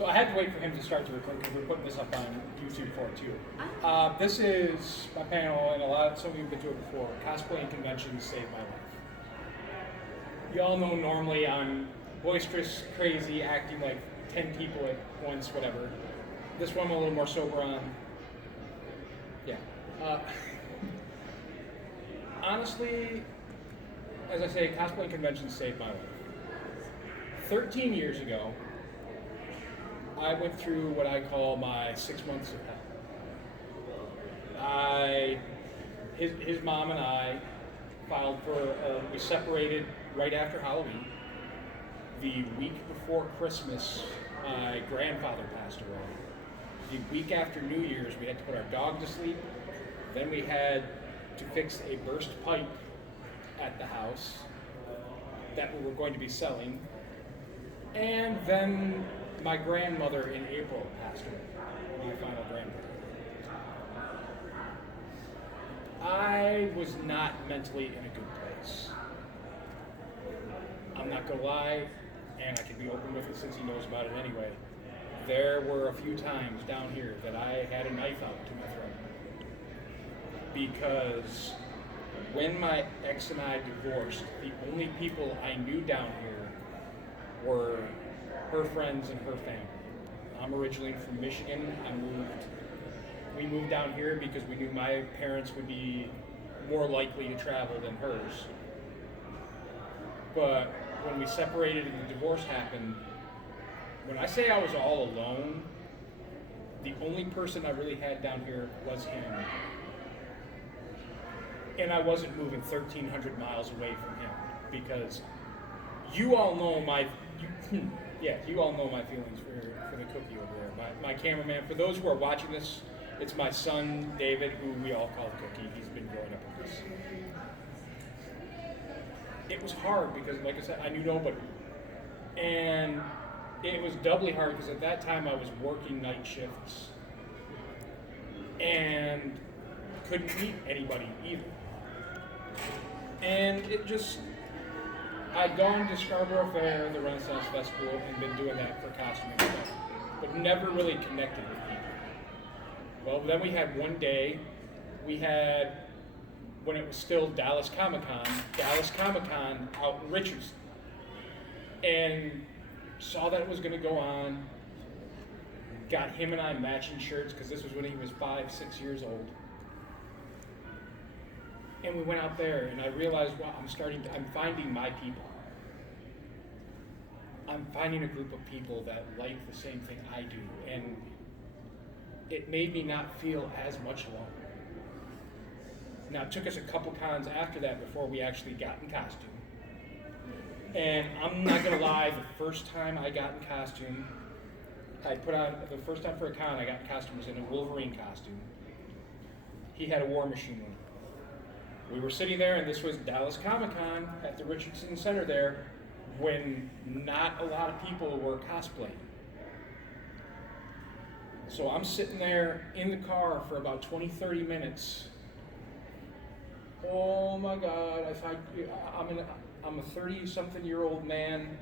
So I had to wait for him to start to record because we're putting this up on YouTube for it too. This is my panel, and some of you have been to it before. Cosplay and conventions saved my life. You all know normally I'm boisterous, crazy, acting like 10 people at once, whatever. This one I'm a little more sober on. Yeah. Honestly, as I say, cosplay and conventions saved my life. 13 years ago, I went through what I call my 6 months of hell. His mom and I filed for, we separated right after Halloween. The week before Christmas, my grandfather passed away. The week after New Year's, we had to put our dog to sleep. Then we had to fix a burst pipe at the house that we were going to be selling. And then my grandmother in April passed away, my final grandmother. I was not mentally in a good place. I'm not gonna lie, and I can be open with it since he knows about it anyway. There were a few times down here that I had a knife out to my throat. Because when my ex and I divorced, the only people I knew down here were her friends and her family. I'm originally from Michigan. We moved down here because we knew my parents would be more likely to travel than hers. But when we separated and the divorce happened, when I say I was all alone, the only person I really had down here was him. And I wasn't moving 1,300 miles away from him because you all know my feelings for the cookie over there. My cameraman, for those who are watching this, it's my son, David, who we all call Cookie. He's been growing up with us. It was hard because, like I said, I knew nobody. And it was doubly hard because at that time I was working night shifts and couldn't meet anybody either. And I'd gone to Scarborough Fair, the Renaissance Festival, and been doing that for costuming stuff, but never really connected with people. Well, then we had one day, when it was still Dallas Comic-Con out in Richardson, and saw that it was going to go on, got him and I matching shirts, because this was when he was 5-6 years old. And we went out there, and I realized, wow, I'm finding my people. I'm finding a group of people that like the same thing I do, and it made me not feel as much alone. Now, it took us a couple cons after that before we actually got in costume. And I'm not gonna lie, the first time I got in costume, the first time for a con I got in costume was in a Wolverine costume. He had a war machine on. We were sitting there, and this was Dallas Comic-Con at the Richardson Center there, when not a lot of people were cosplaying. So I'm sitting there in the car for about 20-30 minutes. Oh my God, I'm a 30-something-year-old man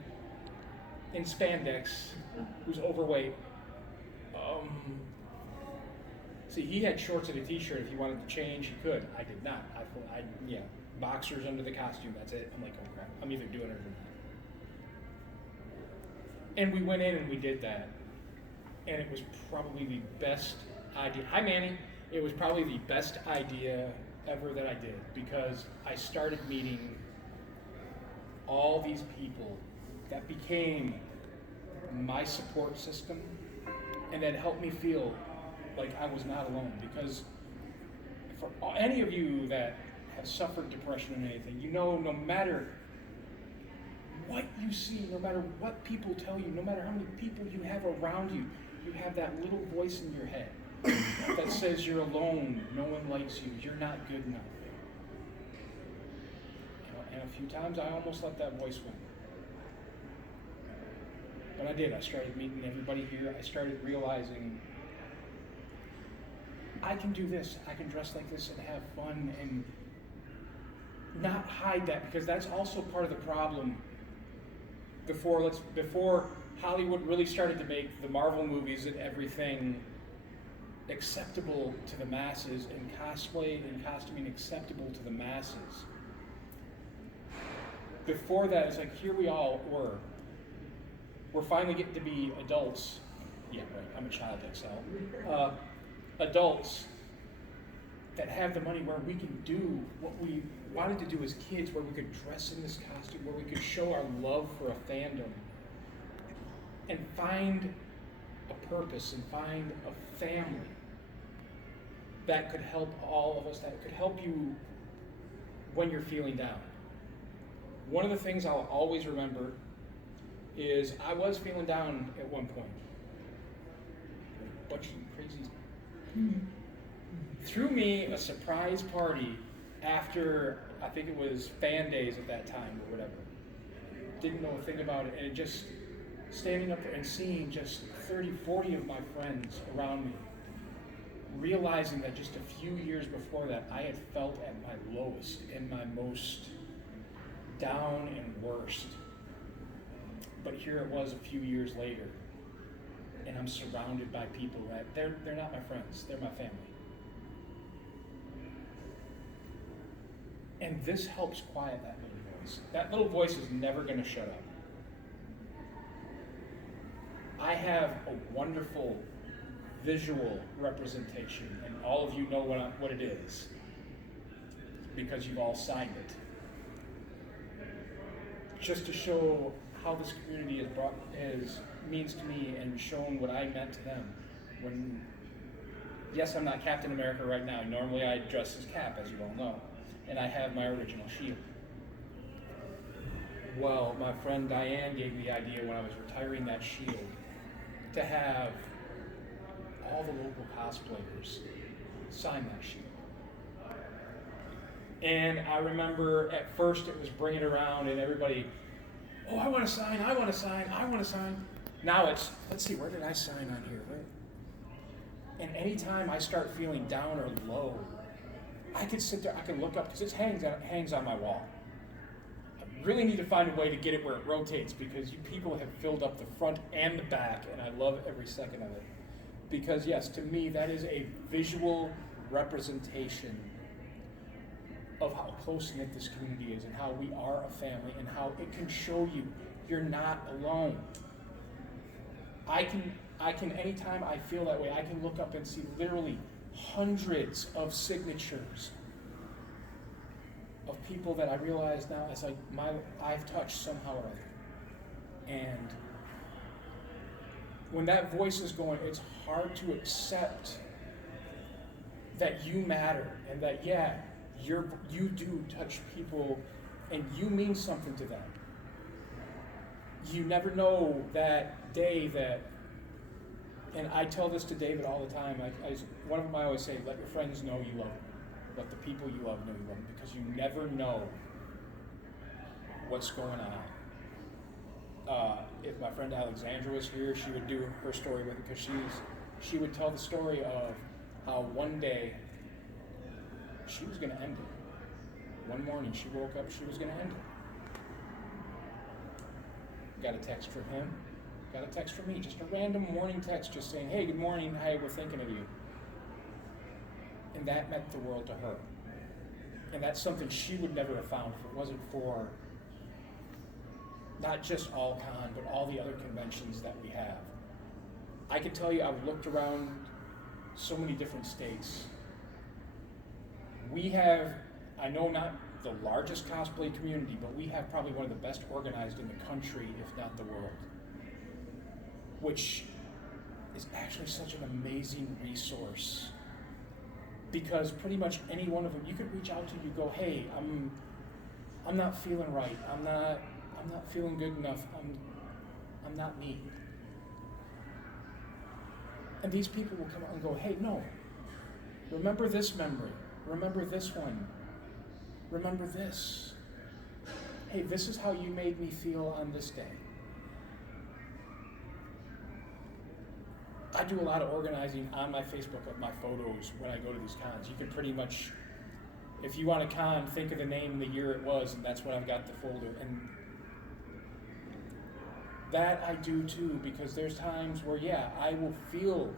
in spandex who's overweight. See, he had shorts and a t-shirt. If he wanted to change, he could. I did not. Boxers under the costume, that's it. I'm like, oh crap, I'm either doing it or not. And we went in and we did that. And it was probably the best idea. Hi, Manny. It was probably the best idea ever that I did, because I started meeting all these people that became my support system, and that helped me feel like I was not alone. Because for any of you that have suffered depression or anything, you know, no matter what you see, no matter what people tell you, no matter how many people you have around you, you have that little voice in your head that says you're alone, no one likes you, you're not good enough. And a few times I almost let that voice win. But I did. I started meeting everybody here. I started realizing I can do this. I can dress like this and have fun and not hide that, because that's also part of the problem. Before Hollywood really started to make the Marvel movies and everything acceptable to the masses, and cosplay and costuming acceptable to the masses. Before that, it's like, here we all were. We're finally getting to be adults. Yeah, right, I'm a child XL. Adults that have the money where we can do what we wanted to do as kids, where we could dress in this costume, where we could show our love for a fandom and find a purpose and find a family that could help all of us, that could help you when you're feeling down. One of the things I'll always remember is I was feeling down at one point. A bunch of crazy. Threw me a surprise party after, I think it was fan days at that time or whatever. Didn't know a thing about it, and it just standing up there and seeing just 30, 40 of my friends around me, realizing that just a few years before that, I had felt at my lowest and my most down and worst. But here it was a few years later, and I'm surrounded by people that they're not my friends, they're my family. And this helps quiet that little voice. That little voice is never going to shut up. I have a wonderful visual representation, and all of you know what it is because you've all signed it. Just to show how this community means to me and shown what I meant to them. When, yes, I'm not Captain America right now. Normally I dress as Cap, as you all know, and I have my original shield. Well, my friend Diane gave me the idea when I was retiring that shield to have all the local cosplayers sign that shield. And I remember at first it was bringing it around and everybody, oh, I want to sign, I want to sign, I want to sign. Now it's, let's see, where did I sign on here? And anytime I start feeling down or low, I can sit there, I can look up, because it hangs on my wall. I really need to find a way to get it where it rotates, because you people have filled up the front and the back, and I love every second of it. Because yes, to me, that is a visual representation of how close-knit this community is and how we are a family and how it can show you you're not alone. I can anytime I feel that way, I can look up and see literally hundreds of signatures of people that I realize now it's like I've touched somehow or other. And when that voice is going, it's hard to accept that you matter and that, yeah, you do touch people and you mean something to them. You never know that day that, and I tell this to David all the time, one of them I always say, let your friends know you love them. Let the people you love know you love them, because you never know what's going on. If my friend Alexandra was here, she would do her story with it, because she would tell the story of how one day she was going to end it. One morning she woke up, she was going to end it. Got a text from him, got a text from me, just a random morning text just saying, hey, good morning, hey, we're thinking of you. And that meant the world to her. And that's something she would never have found if it wasn't for not just AllCon, but all the other conventions that we have. I can tell you, I've looked around so many different states. We have, I know not the largest cosplay community, but we have probably one of the best organized in the country, if not the world, which is actually such an amazing resource, because pretty much any one of them, you could reach out to, you go, hey, I'm not feeling right, I'm not feeling good enough, I'm not me. And these people will come out and go, hey, no, remember this memory, remember this one, remember this. Hey, this is how you made me feel on this day. I do a lot of organizing on my Facebook of my photos when I go to these cons. You can pretty much, if you want a con, think of the name and the year it was, and that's what I've got the folder. And That I do too, because there's times where, yeah, I will feel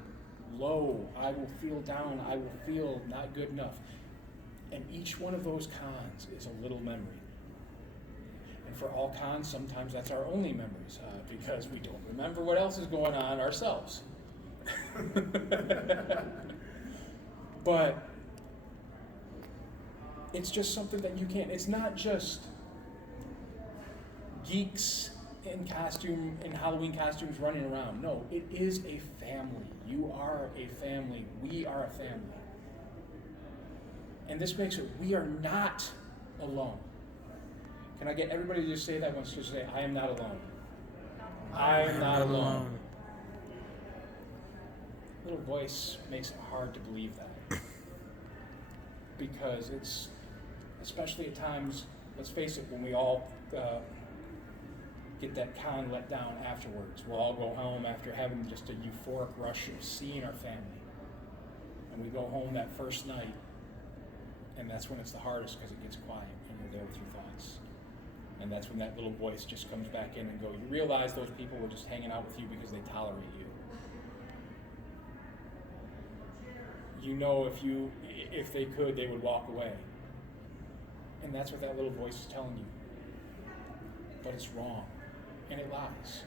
low, I will feel down, I will feel not good enough. And each one of those cons is a little memory. And for all cons, sometimes that's our only memories, because we don't remember what else is going on ourselves. But it's just something that you can't, it's not just geeks in Halloween costumes running around. No, it is a family. You are a family. We are a family. And this makes it, we are not alone. Can I get everybody to just say that once? Just say, I am not alone. I am not alone. Little voice makes it hard to believe that. Because it's, especially at times, let's face it, when we all get that con let down afterwards. We'll all go home after having just a euphoric rush of seeing our family. And we go home that first night, and that's when it's the hardest because it gets quiet and you're there with your thoughts. And that's when that little voice just comes back in and go, you realize those people were just hanging out with you because they tolerate you. You know if they could, they would walk away. And that's what that little voice is telling you. But it's wrong. And it lies.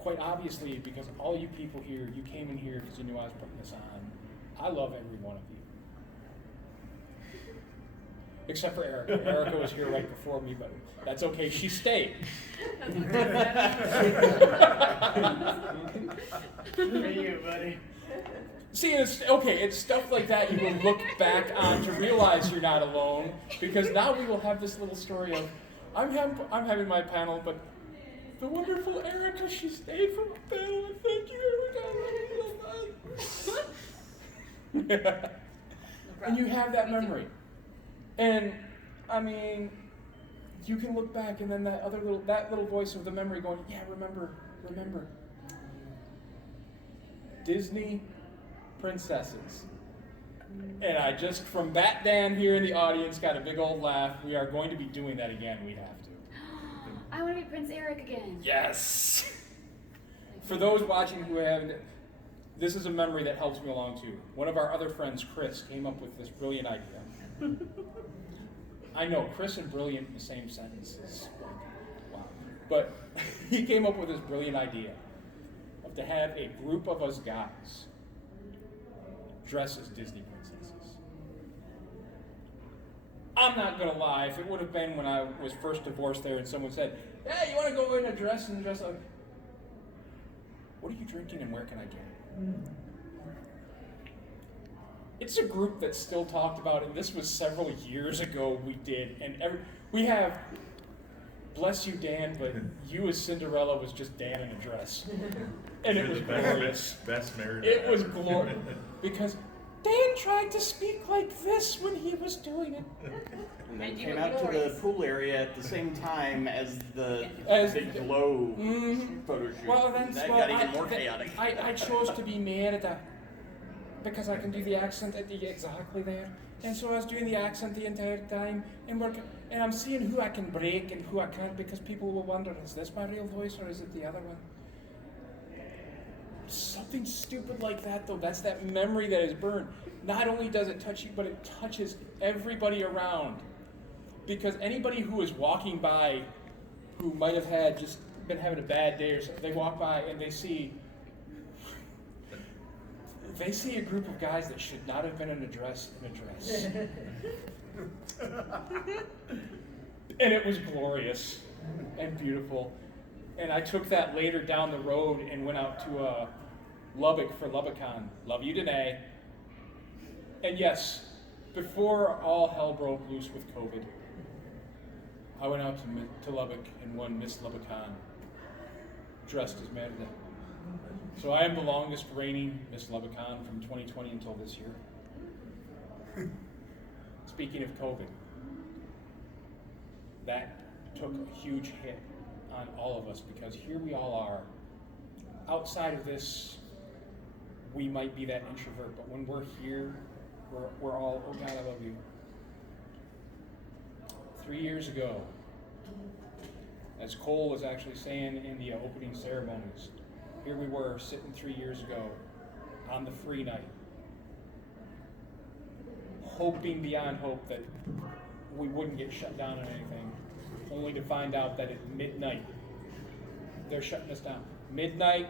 Quite obviously, because all you people here, you came in here because you knew I was putting this on. I love every one of you. Except for Erica. Erica was here right before me, but that's okay. She stayed. For you, buddy. See, it's okay. It's stuff like that you will look back on to realize you're not alone. Because now we will have this little story of, I'm having my panel, but the wonderful Erica, she stayed for my panel. And thank you, Erica. I love you so much. Yeah. And you have that memory. And I mean, you can look back, and then that little voice of the memory going, yeah, remember. Disney princesses. And I just, from Bat Dan here in the audience, got a big old laugh. We are going to be doing that again. We have to. I want to be Prince Eric again. Yes. For those watching who haven't, this is a memory that helps me along too. One of our other friends, Chris, came up with this brilliant idea. I know, Chris and brilliant in the same sentence is wow. But he came up with this brilliant idea of to have a group of us guys dress as Disney princesses. I'm not gonna lie, if it would have been when I was first divorced there and someone said, hey, you wanna go in a dress and dress up? What are you drinking and where can I get it? It's a group that's still talked about, and this was several years ago we did, and we have, bless you Dan, but you as Cinderella was just Dan in a dress. And it was glorious. Best married. It was glorious. Because Dan tried to speak like this when he was doing it. And then came out to the pool area at the same time as the big glow photo shoot. Well, then, that got even more chaotic. I chose to be Merida because I can do the accent exactly there. And so I was doing the accent the entire time and I'm seeing who I can break and who I can't, because people will wonder, is this my real voice or is it the other one? Something stupid like that, though. That's that memory that is burned. Not only does it touch you, but it touches everybody around. Because anybody who is walking by, who might have just been having a bad day or something, they walk by and they see a group of guys that should not have been in a dress. And it was glorious and beautiful. And I took that later down the road and went out to Lubbock for LubbockCon. Love you, Danae. And yes, before all hell broke loose with COVID, I went out to Lubbock and won Miss LubbockCon, dressed as Merida. So I am the longest reigning Miss LubbockCon from 2020 until this year. Speaking of COVID, that took a huge hit on all of us, because here we all are. Outside of this, we might be that introvert, but when we're here, we're all, oh God, I love you. 3 years ago, As Cole was actually saying in the opening ceremonies, here we were sitting 3 years ago on the free night, hoping beyond hope that we wouldn't get shut down on anything, only to find out that at midnight, they're shutting us down. Midnight,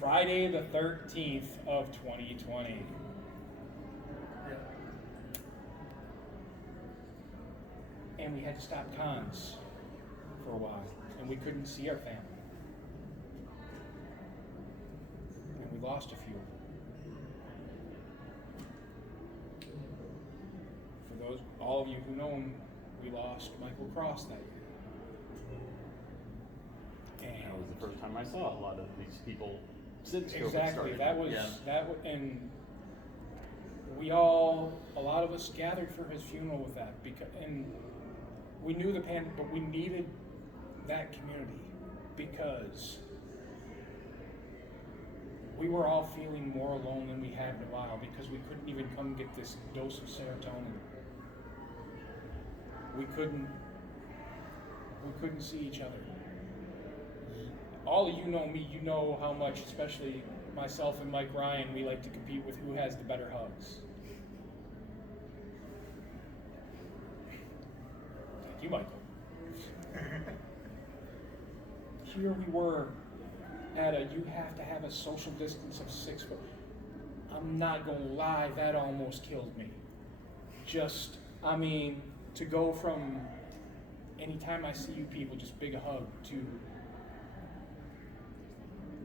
Friday the 13th of 2020. And we had to stop cons for a while, and we couldn't see our family. And we lost a few. For those, all of you who know him, we lost Michael Cross that year. And that was the first time I saw a lot of these people since COVID exactly, started. and we all, a lot of us gathered for his funeral with that, and we knew the pandemic, but we needed that community because we were all feeling more alone than we had in a while because we couldn't even come get this dose of serotonin. We couldn't see each other. All of you know me, you know how much, especially myself and Mike Ryan, we like to compete with who has the better hugs. Thank you, Michael. Here we were at you have to have a social distance of 6 foot. I'm not gonna lie, that almost killed me. To go from anytime I see you people, just big hug, to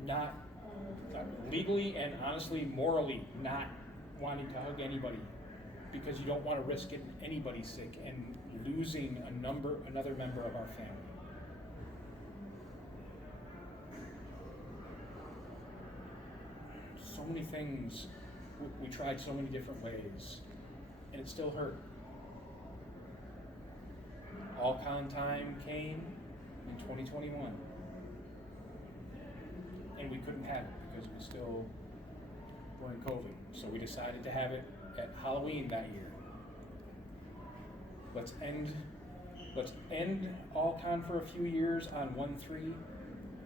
not legally and honestly, morally, not wanting to hug anybody because you don't want to risk getting anybody sick and losing another member of our family. So many things, we tried so many different ways, and it still hurt. All con time came in 2021, and we couldn't have it because we still were in COVID. So we decided to have it at Halloween that year. Let's end all con for a few years on 1-3,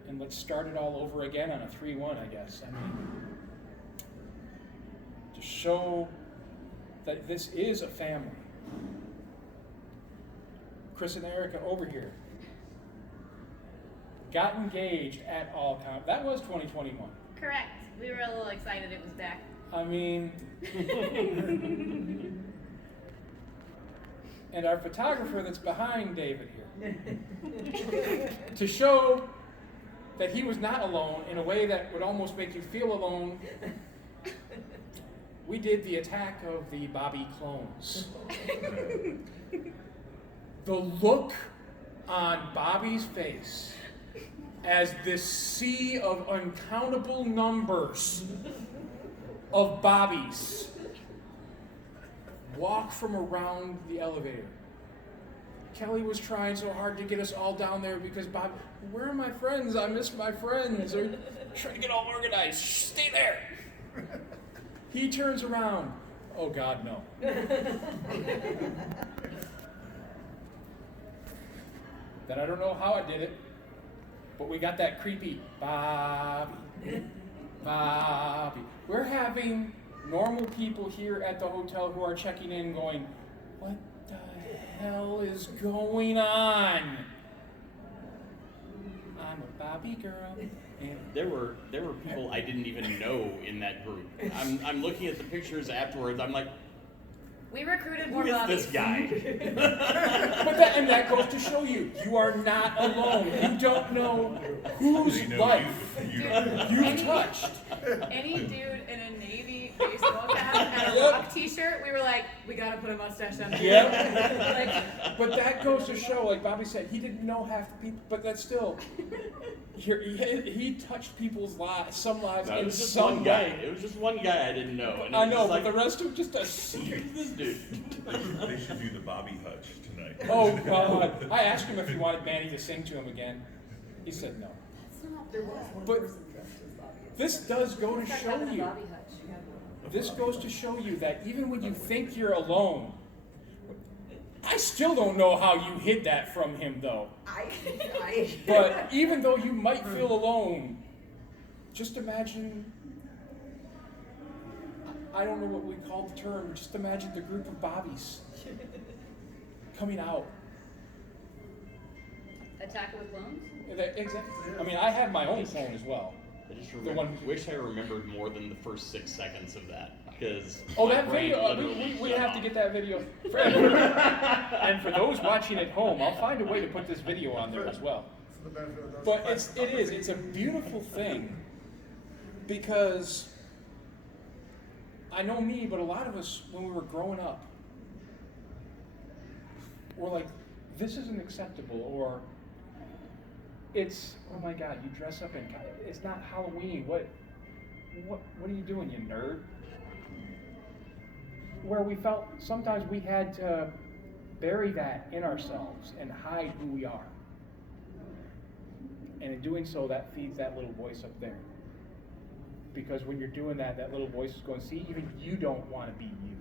and let's start it all over again on a 3-1, I guess. To show that this is a family. Chris and Erica over here got engaged at all con. That was 2021. Correct. We were a little excited it was back. And our photographer that's behind David here, to show that he was not alone in a way that would almost make you feel alone, we did the attack of the Bobby clones. The look on Bobby's face as this sea of uncountable numbers of Bobbies walk from around the elevator. Kelly was trying so hard to get us all down there because Bob, where are my friends? I miss my friends. They're trying to get all organized. Shh, stay there. He turns around. Oh God, no. Then I don't know how I did it, but we got that creepy Bobby. We're having normal people here at the hotel who are checking in going, what the hell is going on? I'm a Bobby girl. And There were people I didn't even know in that group. I'm looking at the pictures afterwards. I'm like, We recruited more who is Bobbies. this guy? and that goes to show you are not alone. You don't know whose life you've touched. Any dude in a Navy baseball cap and a rock t-shirt, we were like, we gotta put a mustache on. Yep. But that goes to show, like Bobby said, he didn't know half the people, but that's still, he touched people's lives, some lives No, it in was just some one guy. way. It was just one guy I didn't know. And I it was know, like, but the rest of just a sea. Who's this dude? They should do the Bobby Hutch tonight. Oh God! I asked him if he wanted Manny to sing to him again. He said no. There was one But person dressed as Bobby. this does go to show you. This goes to show you that even when you think you're alone, I still don't know how you hid that from him, though. I But even though you might feel alone, just imagine, I don't know what we call the term, but just imagine the group of Bobbies coming out. Attack with clones? Exactly. I mean, I have my own phone as well. I just wish I remembered more than the first 6 seconds of that. Because That video, we have to get that video. And for those watching at home, I'll find a way to put this video on there as well. But it's a beautiful thing, because I know me, but a lot of us, when we were growing up, were like, this isn't acceptable, or it's, oh my God, you dress up in, it's not Halloween, what are you doing, you nerd? Where we felt sometimes we had to bury that in ourselves and hide who we are. And in doing so, that feeds that little voice up there. Because when you're doing that, that little voice is going, see, even you don't want to be you.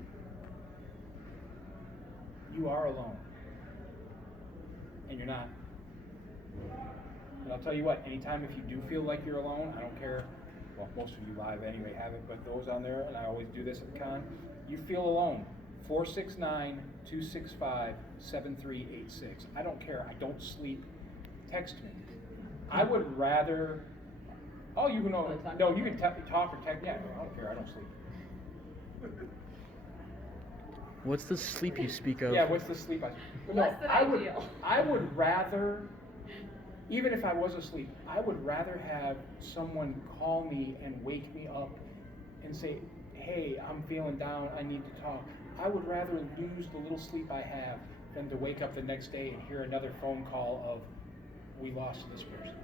You are alone. And you're not. And I'll tell you what, anytime if you do feel like you're alone, I don't care, well, most of you live anyway have it, but those on there, and I always do this at the con, you feel alone, 469-265-7386. I don't care, I don't sleep, text me. I would rather, oh, you can, no, you can talk or text, yeah, I don't care, I don't sleep. What's the sleep you speak of? Yeah, what's the sleep Less than ideal. I would rather, even if I was asleep, I would rather have someone call me and wake me up and say, hey, I'm feeling down, I need to talk. I would rather lose the little sleep I have than to wake up the next day and hear another phone call of, we lost this person.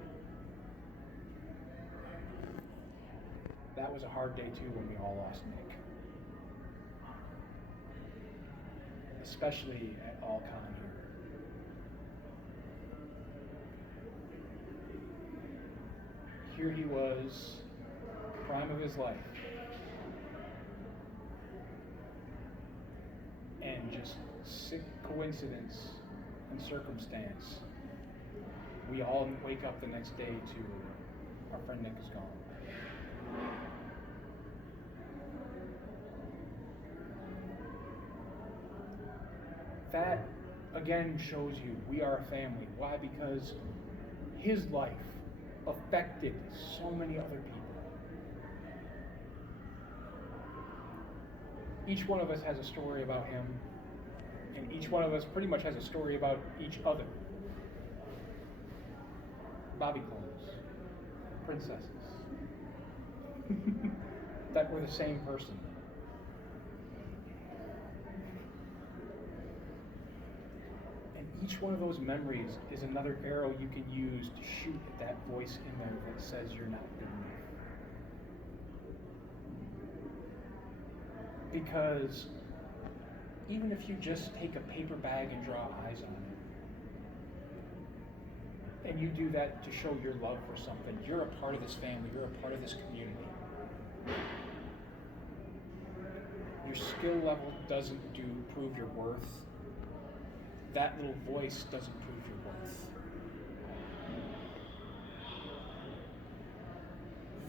That was a hard day too when we all lost Nick. Especially at All-Con here. Here he was, prime of his life. And just sick coincidence and circumstance, we all wake up the next day to our friend Nick is gone. That again shows you we are a family. Why? Because his life affected so many other people. Each one of us has a story about him, and each one of us pretty much has a story about each other. Bobby clones, princesses, that were the same person. And each one of those memories is another arrow you can use to shoot at that voice in there that says you're not good enough. Because even if you just take a paper bag and draw eyes on it, and you do that to show your love for something, you're a part of this family, you're a part of this community. Your skill level doesn't prove your worth. That little voice doesn't prove your worth.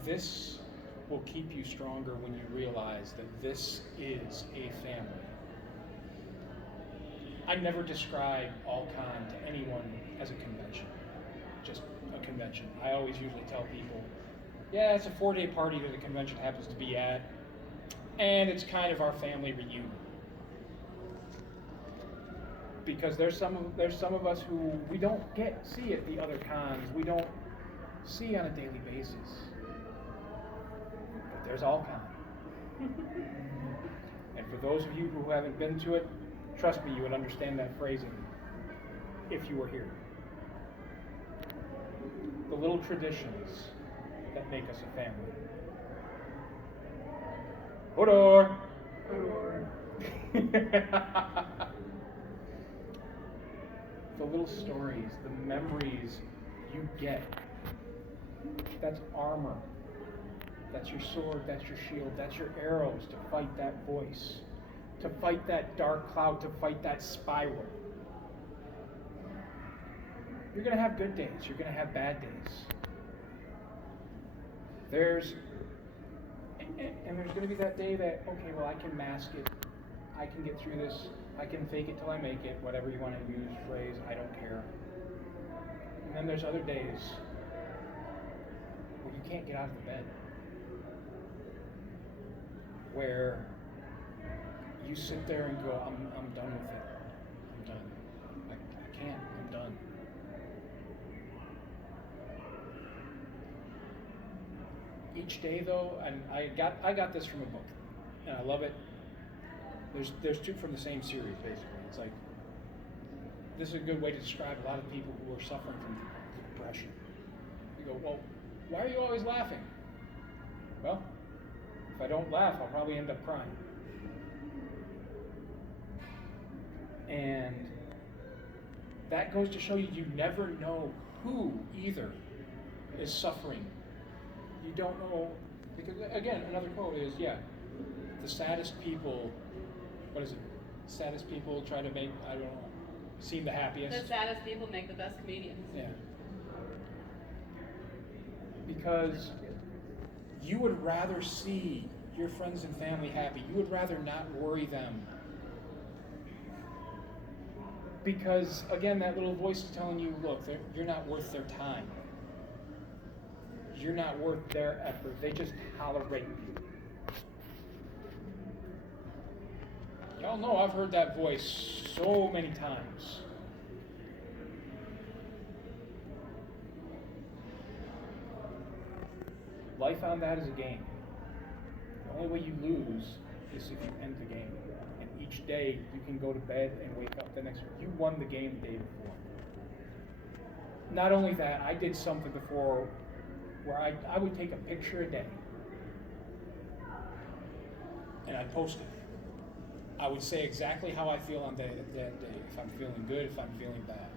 This will keep you stronger when you realize that this is a family. I never describe All-Con to anyone as a convention, just a convention. I always usually tell people, yeah, it's a 4-day party that the convention happens to be at, and it's kind of our family reunion. Because there's some of us who we don't see at the other cons, we don't see on a daily basis. But there's All-Con. And for those of you who haven't been to it, trust me, you would understand that phrasing if you were here. The little traditions that make us a family. Hodor! The little stories, the memories you get. That's armor. That's your sword, that's your shield, that's your arrows to fight that voice, to fight that dark cloud, to fight that spiral. You're going to have good days. You're going to have bad days. There's going to be that day that, okay, well, I can mask it. I can get through this. I can fake it till I make it, whatever you want to use, phrase, I don't care. And then there's other days where you can't get out of the bed. Where you sit there and go, I'm done with it. I'm done. I can't. I'm done. Each day, though, and I got this from a book, and I love it. There's two from the same series, basically. It's like, this is a good way to describe a lot of people who are suffering from depression. You go, well, why are you always laughing? Well, if I don't laugh, I'll probably end up crying. And that goes to show you never know who either is suffering. You don't know, because again, another quote is, the saddest people, what is it? Saddest people try to make, I don't know, seem the happiest. The saddest people make the best comedians. Yeah. Because you would rather see your friends and family happy. You would rather not worry them. Because, again, that little voice is telling you, look, you're not worth their time. You're not worth their effort. They just tolerate you. Y'all know I've heard that voice so many times. Life on that is a game. The only way you lose is if you end the game. And each day you can go to bed and wake up the next day. You won the game the day before. Not only that, I did something before where I would take a picture a day and I'd post it. I would say exactly how I feel on that day, if I'm feeling good, if I'm feeling bad.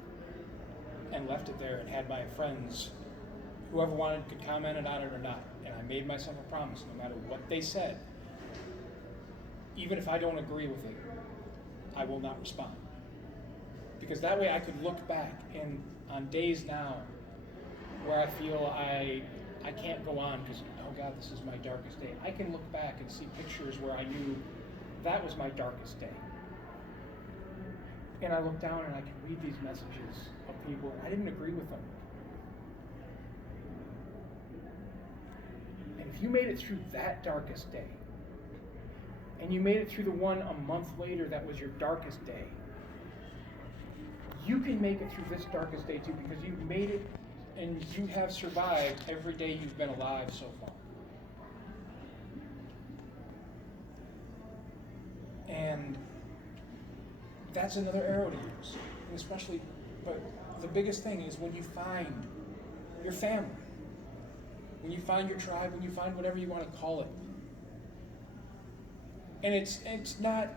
And left it there and had my friends, whoever wanted could comment on it or not. And I made myself a promise, no matter what they said, even if I don't agree with it, I will not respond. Because that way I could look back and on days now where I feel I can't go on because, oh God, this is my darkest day. I can look back and see pictures where I knew that was my darkest day. And I look down and I can read these messages of people, and I didn't agree with them. And if you made it through that darkest day, and you made it through the one a month later that was your darkest day, you can make it through this darkest day too, because you've made it and you have survived every day you've been alive so far. And that's another arrow to use. And especially, but the biggest thing is when you find your family, when you find your tribe, when you find whatever you want to call it. And it's not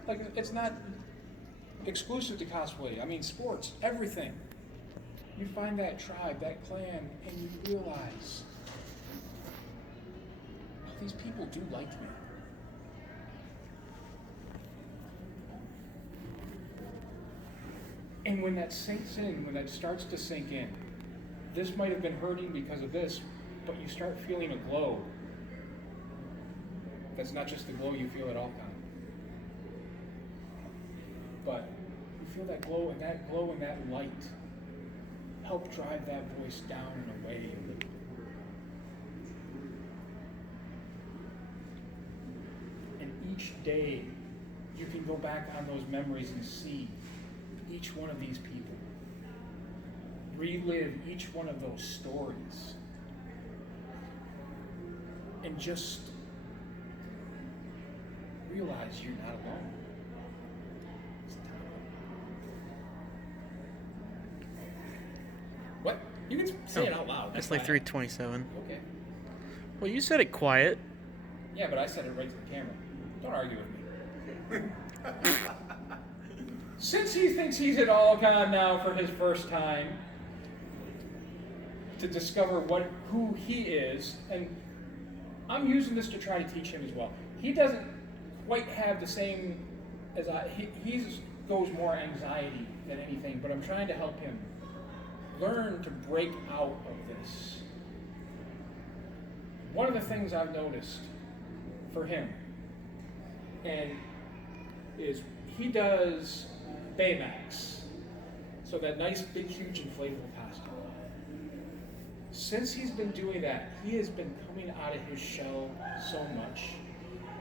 exclusive to cosplay. I mean, sports, everything. You find that tribe, that clan, and you realize, oh, these people do like me. And when that sinks in, when that starts to sink in, this might have been hurting because of this, but you start feeling a glow. That's not just the glow you feel at all times. But you feel that glow and that light help drive that voice down and away. And each day, you can go back on those memories and see each one of these people. Relive each one of those stories. And just realize you're not alone. What? You can say it out loud. That's like 327. Okay. Well, you said it quiet. Yeah, but I said it right to the camera. Don't argue with me. Since he thinks he's at All-Con now for his first time, to discover who he is, and I'm using this to try to teach him as well. He doesn't quite have the same as I. He goes more anxiety than anything, but I'm trying to help him learn to break out of this. One of the things I've noticed for him is he does Baymax, so that nice big huge inflatable costume. Since he's been doing that, he has been coming out of his shell so much.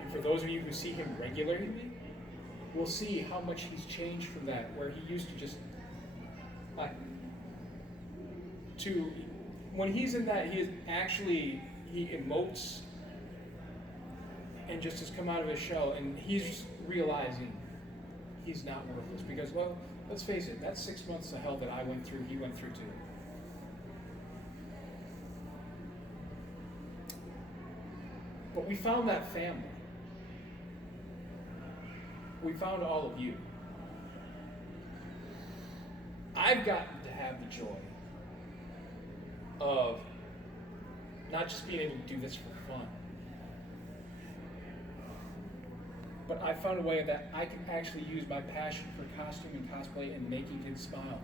And for those of you who see him regularly, will see how much he's changed from that, where he used to just to when he's in that, he emotes and just has come out of his shell, and he's realizing he's not worthless. Because, well, let's face it, that's 6 months of hell that I went through, he went through too. But we found that family. We found all of you. I've gotten to have the joy of not just being able to do this for fun, but I found a way that I can actually use my passion for costume and cosplay and making kids smile.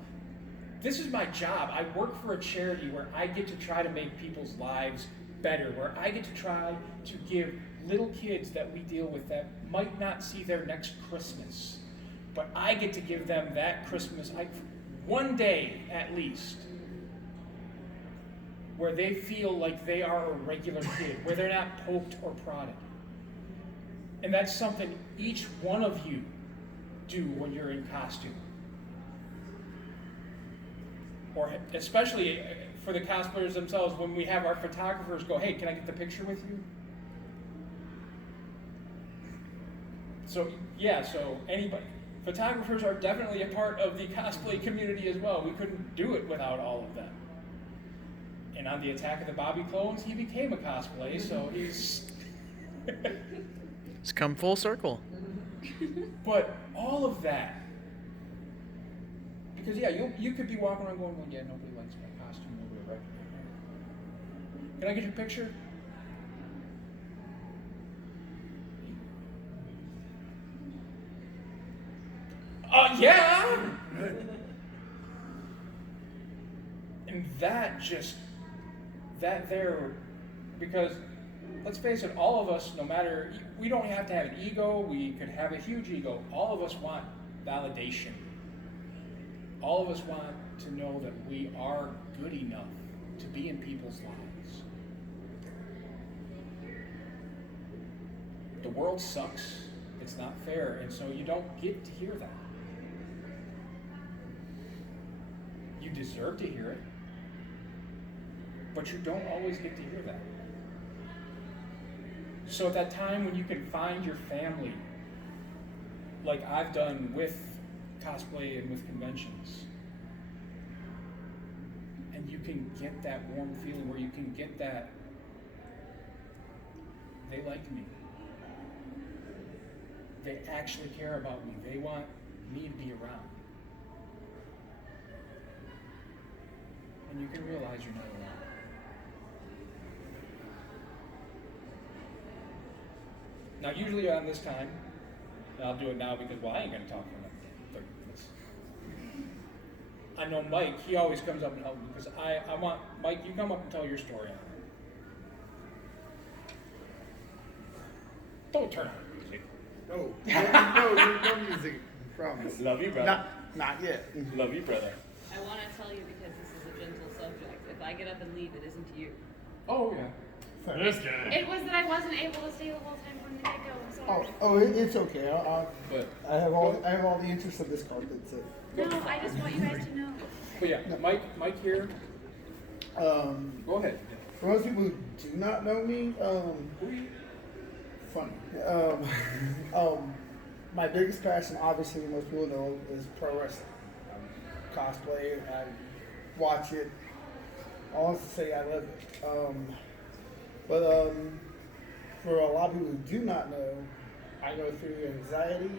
This is my job. I work for a charity where I get to try to make people's lives better, where I get to try to give little kids that we deal with that might not see their next Christmas, but I get to give them that Christmas, one day at least, where they feel like they are a regular kid, where they're not poked or prodded. And that's something each one of you do when you're in costume. Or especially for the cosplayers themselves, when we have our photographers go, hey, can I get the picture with you? So, yeah, so anybody. Photographers are definitely a part of the cosplay community as well. We couldn't do it without all of them. And on the Attack of the Bobby clones, he became a cosplay, so he's... It's come full circle. But all of that, because yeah, you could be walking around going, well, yeah, nobody likes my costume, nobody recognizes me. Can I get your picture? Yeah! And that there, because let's face it, all of us, no matter, we don't have to have an ego, we could have a huge ego. All of us want validation. All of us want to know that we are good enough to be in people's lives. The world sucks. It's not fair, and so you don't get to hear that. You deserve to hear it, but you don't always get to hear that. So at that time when you can find your family, like I've done with cosplay and with conventions, and you can get that warm feeling where you can get that, they like me. They actually care about me. They want me to be around. And you can realize you're not alone. Now, usually on this time, and I'll do it now because, well, I ain't going to talk for like 30 minutes. I know Mike, he always comes up and helps me because I want, Mike, you come up and tell your story. Don't turn on the music. No music. Promise. Love you, brother. Not yet. Love you, brother. I want to tell you because this is a gentle subject. If I get up and leave, it isn't you. Oh, yeah. This It was that I wasn't able to stay the whole time from the get-go. I'm sorry. It's okay. I have all the interest of this carpet. So. No, I just want you guys to know. But yeah, Mike here. Go ahead. For most people who do not know me, funny. My biggest passion, obviously, most people know, is pro wrestling. Cosplay. I watch it. I want to say I love it. But for a lot of people who do not know, I go through anxiety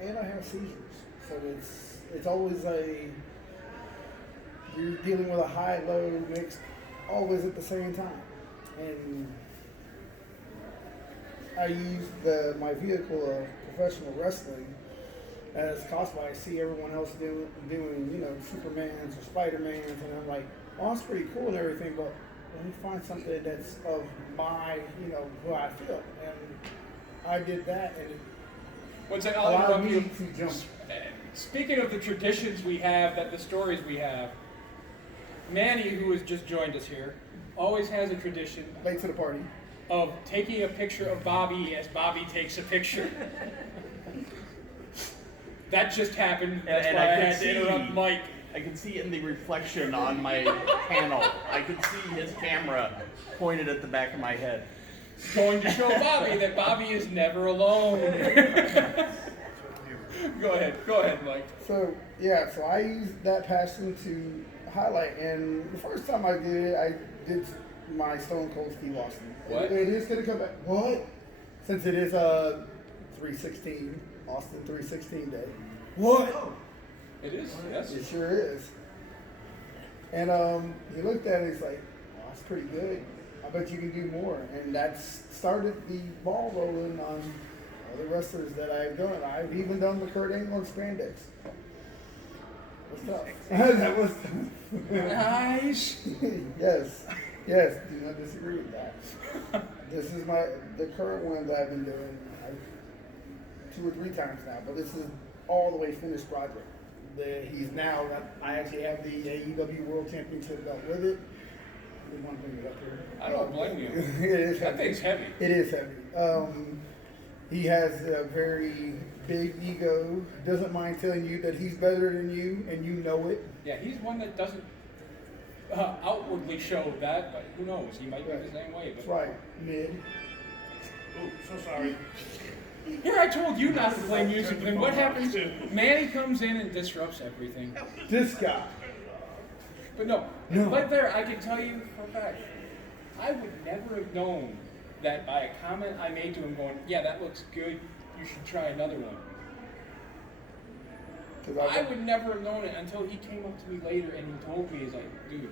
and I have seizures. So it's always you're dealing with a high, low mixed, always at the same time. And I use my vehicle of professional wrestling as cosplay, I see everyone else doing you know, Supermans or Spider-Mans, and I'm like, oh, that's pretty cool and everything, but let me find something that's of my, you know, who I feel. And I did that, and it One second, allowed I'll me interrupt you. to jump. Speaking of the traditions we have, the stories we have, Manny, who has just joined us here, always has a tradition Late to the party. of taking a picture of Bobby as Bobby takes a picture. That just happened. That's And why I I could had to interrupt see- Mike. I can see in the reflection on my panel. I could see his camera pointed at the back of my head. Going to show Bobby that Bobby is never alone. Go ahead, Mike. So yeah, so I used that passion to highlight, and the first time I did it, I did my Stone Cold Steve Austin. What? It is gonna come back. What? Since it is 316 Austin 316 day. What? It is, yes. It sure is. And he looked at it. He's like, "Well, that's pretty good. I bet you can do more." And that's started the ball rolling on all the wrestlers that I've done. I've even done the Kurt Angle and spandex. What's up? That was Nice. yes, yes. Do not disagree with that. This is the current one that I've been doing 2 or 3 times now, but this is all the way finished project. He's now. I actually have the AEW World Championship belt with it. We want to bring it up here. I don't blame you. It is That heavy. thing's heavy. It is heavy. He has a very big ego. Doesn't mind telling you that he's better than you, and you know it. Yeah, he's one that doesn't outwardly show that, but who knows? He might be the same way. That's But right, mid. Oh, so sorry. here, I told you not to play music, then what happens? Manny comes in and disrupts everything. This guy. But no, No. right there, I can tell you for a fact, I would never have known that by a comment I made to him going, yeah, that looks good, you should try another one. 'Cause I would never have known it until he came up to me later and he told me, he's like, dude,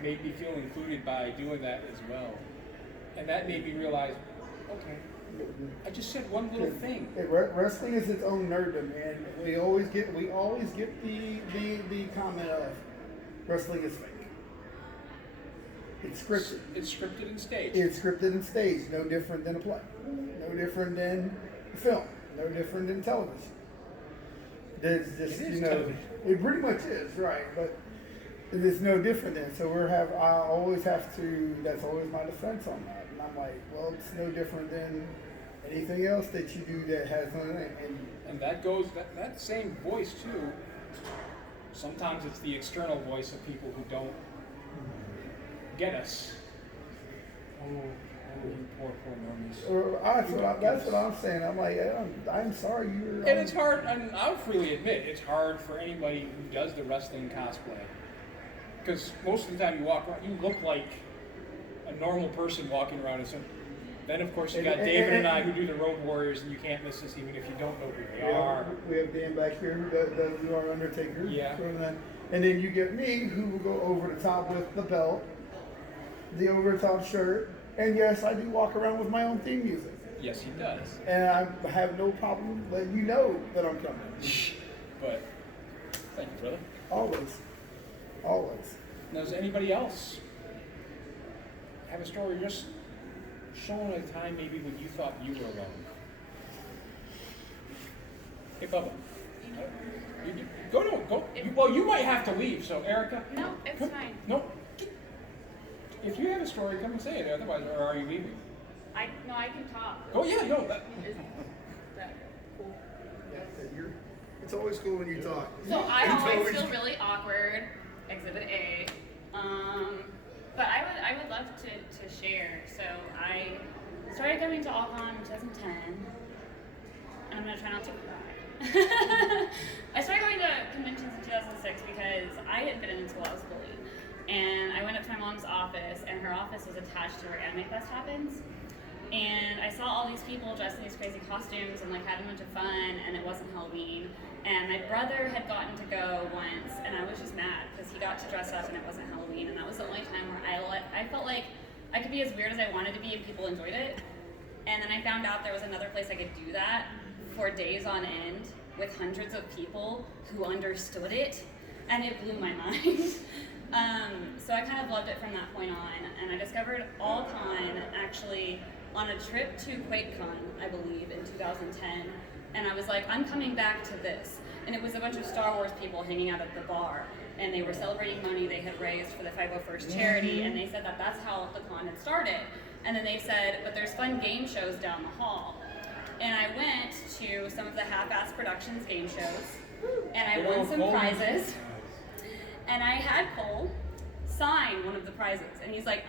made me feel included by doing that as well. And that made me realize, okay, I just said one little thing. Wrestling is its own nerddom, and we always get the comment of wrestling is fake. It's scripted. It's scripted and staged. It's scripted and staged, no different than a play, no different than film, no different than television. There's just, It is you know, television. it pretty much is, right? But it's no different than. So I always have to. That's always my defense on that, and I'm like, well, it's no different than anything else that you do that has nothing. And that goes, that same voice too, sometimes it's the external voice of people who don't get us. Oh, you poor normies. That's what I'm saying. I'm like, I'm sorry you're. And it's hard, and I'll freely admit, it's hard for anybody who does the wrestling cosplay. Because most of the time you walk around, you look like a normal person walking around. Then, of course, you got David and I who do the Road Warriors, and you can't miss us even if you don't know who we are. We have Dan back here who does do our Undertaker. Yeah. And then you get me who will go over the top with the belt, the over the top shirt, and yes, I do walk around with my own theme music. Yes, he does. And I have no problem letting you know that I'm coming. But, thank you, brother. Always. Now, does anybody else have a story just showing a time maybe when you thought you were alone? Hey, Bubba. Well, you might have to leave, so Erica. No, it's fine. No. If you have a story, come and say it. Otherwise, or are you leaving? I can talk. Oh, yeah, no. Is that cool? It's always cool when you talk. So I always feel really awkward, Exhibit A. But I would love to share. So I started coming to Allcon in 2010, and I'm gonna try not to cry. I started going to conventions in 2006 because I hadn't been in until I was bullied. And I went up to my mom's office, and her office was attached to where Anime Fest happens. And I saw all these people dressed in these crazy costumes and like having a bunch of fun, and it wasn't Halloween. And my brother had gotten to go once, and I was just mad because he got to dress up and it wasn't Halloween. And that was the only time where I felt like I could be as weird as I wanted to be and people enjoyed it. And then I found out there was another place I could do that for days on end. with hundreds of people who understood it, and it blew my mind. So I kind of loved it from that point on, and I discovered AllCon actually on a trip to QuakeCon, I believe, in 2010, and I was like, I'm coming back to this. And it was a bunch of Star Wars people hanging out at the bar, and they were celebrating money they had raised for the 501st charity, and they said that that's how the con had started. And then they said, but there's fun game shows down the hall. And I went to some of the Half-Ass Productions game shows, and I won some prizes. And I had Cole sign one of the prizes, and he's like,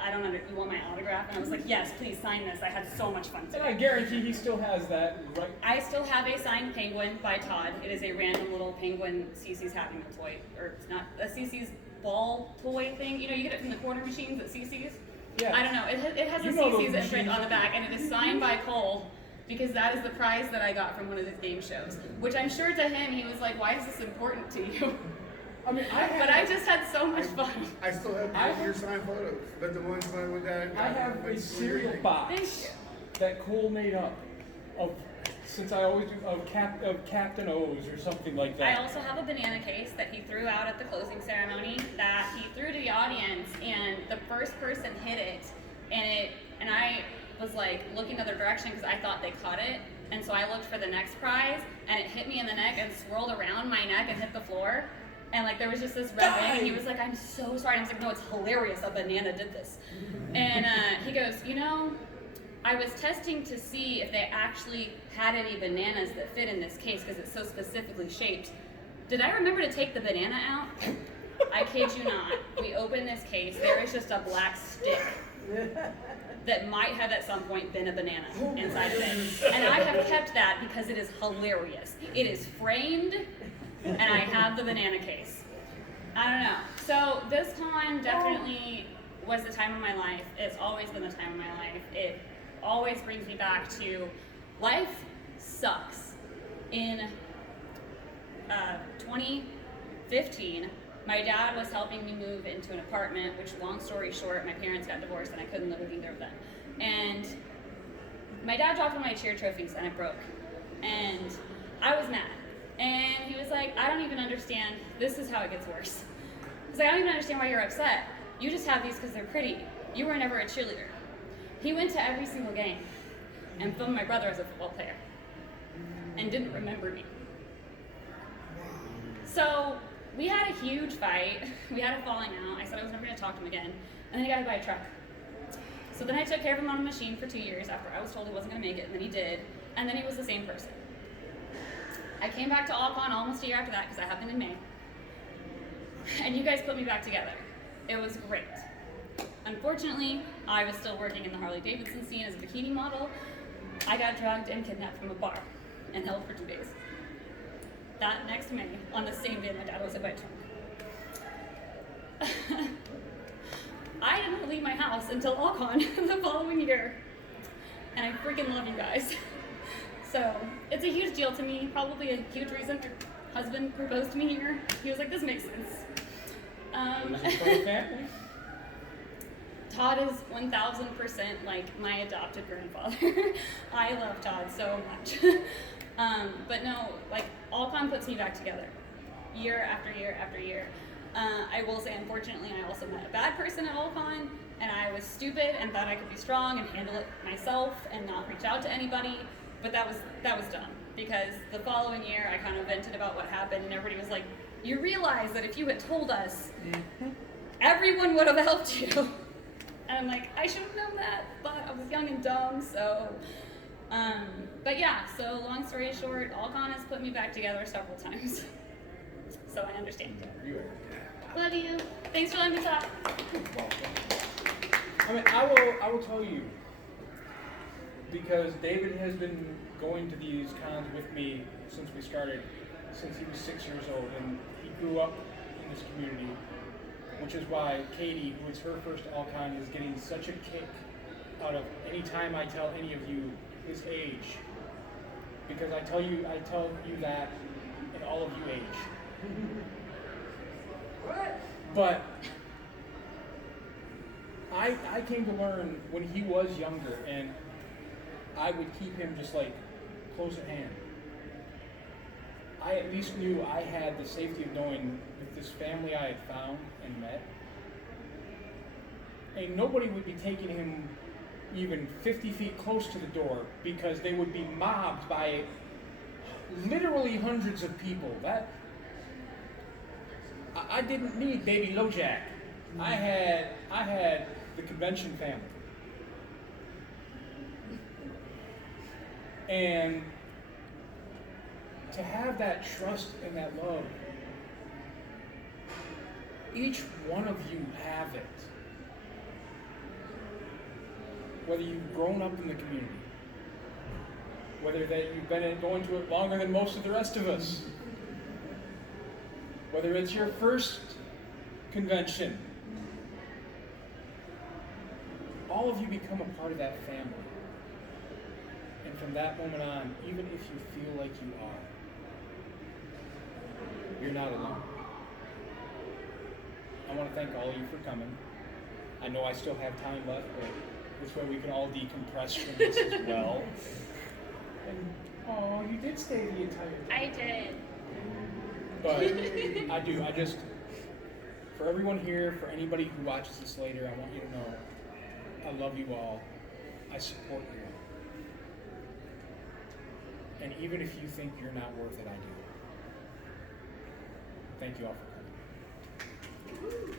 you want my autograph? And I was like, yes, please sign this. I had so much fun today. And I guarantee he still has that, right? I still have a signed penguin by Todd. It is a random little penguin Cece's having a toy, or it's not a Cece's ball toy thing. You know, you get it from the corner machines at Cece's. Yeah. I don't know. It has a Cece's imprint on the back, and it is signed by Cole, because that is the prize that I got from one of his game shows. Which I'm sure to him, he was like, why is this important to you? I mean, but I just had so much fun. I still have your signed photos, but the ones with that. I have a cereal box that Cole made up of, since I always do, of Captain O's or something like that. I also have a banana case that he threw out at the closing ceremony that he threw to the audience, and the first person hit it, and I was like looking the other direction because I thought they caught it, and so I looked for the next prize, and it hit me in the neck and swirled around my neck and hit the floor. And like there was just this red ring, and he was like, I'm so sorry. And I was like, no, it's hilarious. A banana did this. And he goes, you know, I was testing to see if they actually had any bananas that fit in this case because it's so specifically shaped. Did I remember to take the banana out? I kid you not. We open this case, there is just a black stick that might have at some point been a banana inside of it. And I have kept that because it is hilarious. It is framed, and I have the banana case. I don't know. So this con definitely was the time of my life. It's always been the time of my life. It always brings me back to life sucks. In 2015, my dad was helping me move into an apartment, which, long story short, my parents got divorced and I couldn't live with either of them. And my dad dropped one of my cheer trophies and it broke. And I was mad. And he was like, I don't even understand. This is how it gets worse. I was like, I don't even understand why you're upset. You just have these because they're pretty. You were never a cheerleader. He went to every single game and filmed my brother as a football player and didn't remember me. So we had a huge fight. We had a falling out. I said I was never going to talk to him again. And then he got hit by a truck. So then I took care of him on a machine for 2 years after I was told he wasn't going to make it, and then he did. And then he was the same person. I came back to AllCon almost a year after that because that happened in May. And you guys put me back together. It was great. Unfortunately, I was still working in the Harley-Davidson scene as a bikini model. I got drugged and kidnapped from a bar and held for 2 days. That next May, on the same day my dad was hit by a truck. I didn't leave my house until AllCon the following year. And I freaking love you guys. So it's a huge deal to me, probably a huge reason my husband proposed to me here. He was like, this makes sense. Was it for the family? Todd is 1000% like my adopted grandfather. I love Todd so much. But no, like AllCon puts me back together year after year after year. I will say, unfortunately, I also met a bad person at AllCon, and I was stupid and thought I could be strong and handle it myself and not reach out to anybody. But that was dumb, because the following year I kind of vented about what happened, and everybody was like, you realize that if you had told us, everyone would have helped you. And I'm like, I should have known that, but I was young and dumb, so. But yeah, so long story short, AllCon has put me back together several times. So I understand. Love you. Thanks for letting me talk. I mean, I will tell you, because David has been going to these cons with me since we started, since he was 6 years old, and he grew up in this community, which is why Katie, who is her first AllCon, is getting such a kick out of any time I tell any of you his age, because I tell you that, and all of you age. But I came to learn when he was younger, and I would keep him just like close at hand. I at least knew I had the safety of knowing with this family I had found and met, and nobody would be taking him even 50 feet close to the door because they would be mobbed by literally hundreds of people. I didn't need baby LoJack. I had the convention family. And to have that trust and that love, each one of you have it. Whether you've grown up in the community, whether that you've been going to it longer than most of the rest of us, whether it's your first convention, all of you become a part of that family. And from that moment on, even if you feel like you are, you're not alone. I want to thank all of you for coming. I know I still have time left, but this way we can all decompress from this as well. And, oh, you did stay the entire time. I did. But I do. I just, for everyone here, for anybody who watches this later, I want you to know I love you all. I support you all. And even if you think you're not worth it, I do. Thank you all for coming.